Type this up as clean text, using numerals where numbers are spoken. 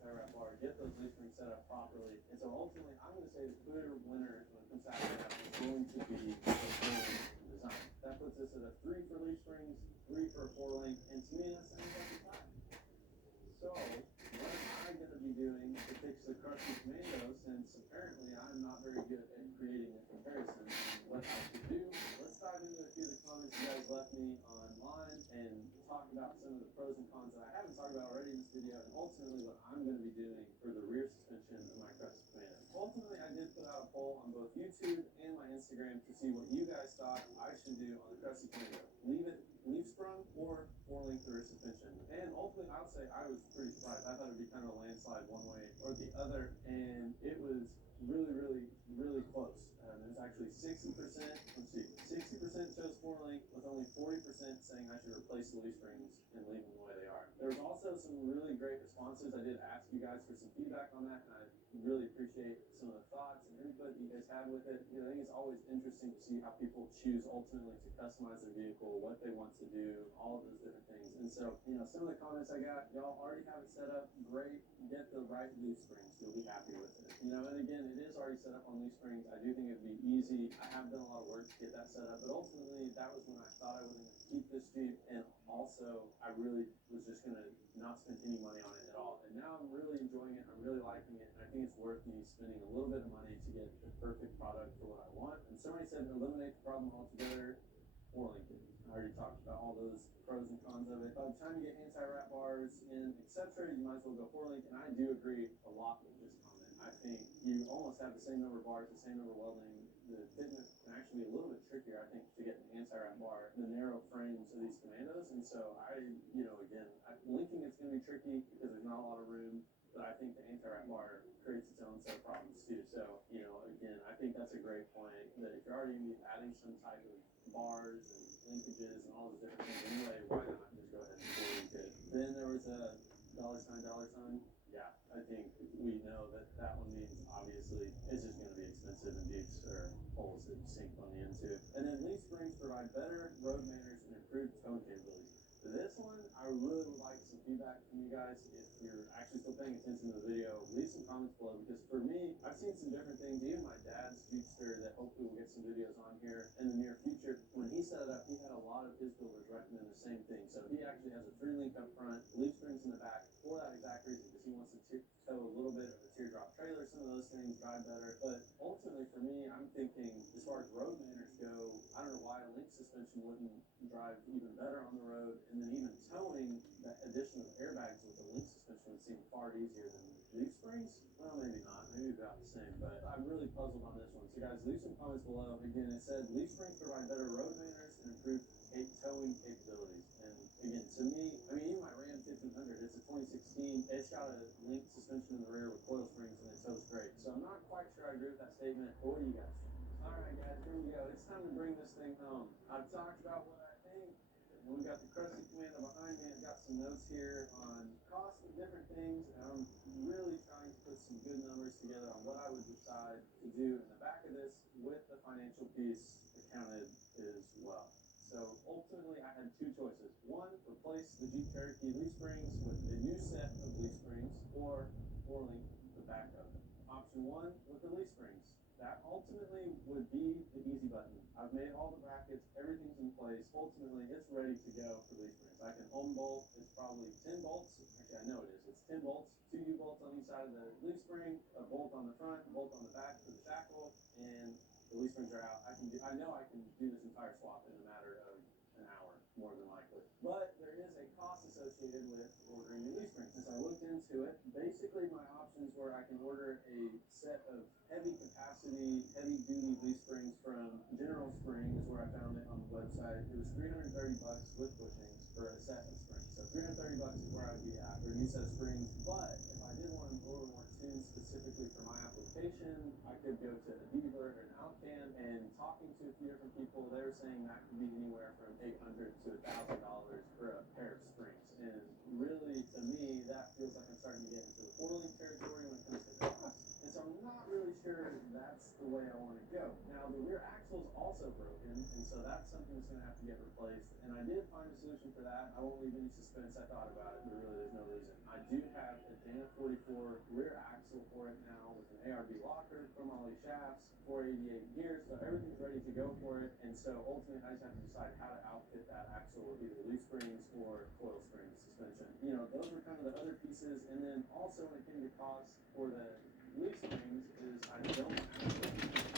anti-wrap bar, get those leaf springs set up properly. And so ultimately, I'm going to say the clear winner when it comes to anti-wrap is going to be the rolling design. That puts us at a 3 for leaf springs, 3 for 4 link, and to me, that sounds like a tie. So, what am I going to be doing to fix the crusty commando, since apparently I'm not very good at creating a comparison on what I should do? Let's dive into a few of the comments you guys left me online and talk about some of the pros and cons that I haven't talked about already in this video, and ultimately what I'm going to be doing for the rear suspension of my crusty commando. Ultimately, I did put out a poll on both YouTube and my Instagram to see what you guys thought I should do on the crusty commando. Leave it leaf sprung or 4-link rear suspension. And ultimately, I would say I was pretty surprised. I thought it'd be kind of a landslide one way or the other, and it was really close. There's actually 60%, let's see, 60% chose 4-link, with only 40% saying I should replace the leaf springs and leave them the way they are. There was also some really great responses. I did ask you guys for some feedback on that, and I really appreciate some of the thoughts and input you guys had with it. I think it's always interesting to see how people choose ultimately to customize their vehicle, what they want to do, all of those different things. And so, some of the comments I got, y'all already have it set up, great, get the right leaf springs, you'll be happy with it. And again, it is already set up on leaf springs. I do think it'd be easy. I have done a lot of work to get that set up, but ultimately that was when I thought I was going to keep this Jeep, and also I really was just going to not spend any money on it at all. And now I'm really enjoying it. I'm really liking it, and I think it's worth me spending a little bit of money to get the perfect product for what I want. And somebody said eliminate the problem altogether, or link it. I already talked about all those pros and cons of it. By the time you get anti-wrap bars in, etc., you might as well go 4-link, and I do agree a lot with this comment. I think you almost have the same number of bars, the same number of welding. The fitment can actually be a little bit trickier, I think, to get an anti-wrap bar, the narrow frames of these commandos. And so linking it's going to be tricky because there's not a lot of room, but I think the anti-wrap bar creates its own set of problems too. So, again, I think that's a great point, that if you're already going to be adding some type of bars and linkages and all those different things anyway, why not just go ahead and 4-link it? Then there was a $sign. Yeah, I think we know that one means obviously it's just going to be expensive, and Jeeps are holes that sink on the end too. And then leaf springs provide better road manners and improved towing capabilities. This one, I really would like some feedback from you guys. If you're actually still paying attention to the video, leave some comments below, because for me, I've seen some different things. Even my dad's Jeepster, that hopefully we'll get some videos on here in the near future, when he set it up, he had a lot of his builders recommend the same thing. So he actually has a 3-link up front, leaf springs in the back, for that exact reason, because he wants to tow a little bit of a teardrop trailer, some of those things, drive better. But ultimately for me, I'm thinking, as far as road manners go, I don't know why a link suspension wouldn't drive even better on the road. And then even towing, that addition of airbags with the link suspension would seem far easier than leaf springs. Well, maybe not, maybe about the same, but I'm really puzzled on this one. So guys, leave some comments below. Again, it said leaf springs provide better road manners and improved towing capabilities. And again, to me, even my Ram 1500, it's a 2016. It's got a link suspension in the rear with coil springs, and it tows great. So I'm not quite sure I agree with that statement. But what do you guys think? All right, guys, here we go. It's time to bring this thing home. I've talked about what I think. And we've got the crusty commando behind me. I've got some notes here on cost of different things, and I'm really trying to put some good numbers together on what I would decide to do in the back of this, with the financial piece accounted as well. So ultimately, I had two choices. One, replace the Jeep Cherokee leaf springs with a new set of leaf springs, or 4-link the back of it. Option one, with the leaf springs. That ultimately would be the easy button. I've made all the brackets, everything's in place. Ultimately, it's ready to go for leaf springs. I can home bolt. It's probably 10 bolts. Actually, I know it is. It's 10 bolts, 2 U-bolts on each side of the leaf spring, a bolt on the front, a bolt on the back for the shackle, and the leaf springs are out. I know I can do this entire swap in a matter of an hour, more than likely. But there is a cost associated with ordering the leaf springs. Since I looked into it, basically my options were I can order a set of heavy capacity, heavy duty leaf springs from General Spring, is where I found it on the website. It was $330 with bushings for a set of springs. So $330 is where I'd be at for a new set of springs. But if I did want them a little more tuned specifically for my application, I could go to a Beaver or an Alcan. And talking to a few different people, they were saying that could be anywhere from $800 to $1,000 for a pair of springs. And really, to me, that feels like I'm starting to get into the 4-link territory when it comes to cost. And so I'm not really sure that's that's the way I want to go. Now the rear axle is also broken, and so that's something that's going to have to get replaced. And I did find a solution for that. I won't leave any suspense. I thought about it, but really there's no reason. I do have a Dana 44 rear axle for it now with an ARB locker, chromoly shafts, 488 gears, so everything's ready to go for it. And so ultimately I just have to decide how to outfit that axle with either leaf springs or coil springs suspension. You know, those were kind of the other pieces. And then also when it came to cost for the leaf springs is I don't actually